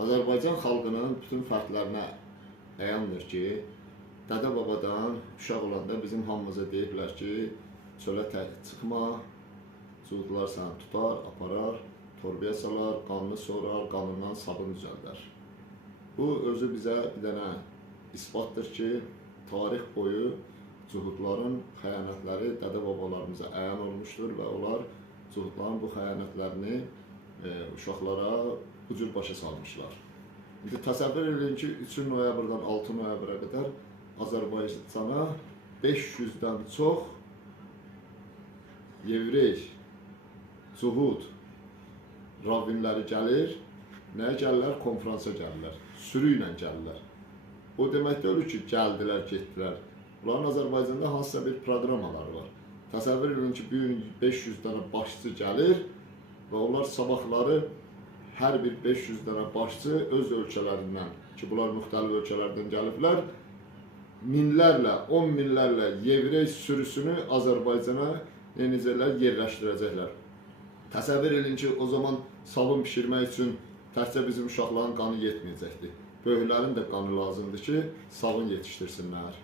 Azərbaycan xalqının bütün fərdlərinə əyandır ki, dədə-babadan uşaq olanda bizim hamımıza deyiblər ki, çölə çıxma, cuhudlar səni tutar, aparar, torbaya salar, qanını sorar, qanından sabun düzəldər. Bu özü bizə bir dənə isbatdır ki, tarix boyu cuhudların xəyanətləri dədə-babalarımıza əyan olmuşdur və onlar cuhudların bu xəyanətlərini uşaqlara bu cür başa salmışlar. İndi təsəvvür edin ki, 3 noyabrdan 6 noyabra qədər Azərbaycana 500-dən çox Yevrey, Cuhud rabinləri gəlir. Nəyə gəlirlər? Konferansa gəlirlər. Sürü ilə gəlirlər. O demək deyil ki, gəldilər, getdilər. Bunların Azərbaycanda hansısa bir proqramaları var. Təsəvvür edin ki, bir gün 500 dənə başçı gəlir və onlar sabahları hər bir 500 dənə başçı öz ölkələrindən, ki bunlar müxtəlif ölkələrdən gəliblər, minlərlə, 10 minlərlə Yevrey sürüsünü Azərbaycana yerləşdirəcəklər. Təsəvvür edin ki, o zaman sabun pişirmək üçün təkcə bizim uşaqların qanı yetməyəcəkdir. Böyüklərin də qanı lazımdır ki, sabun yetişdirsinlər.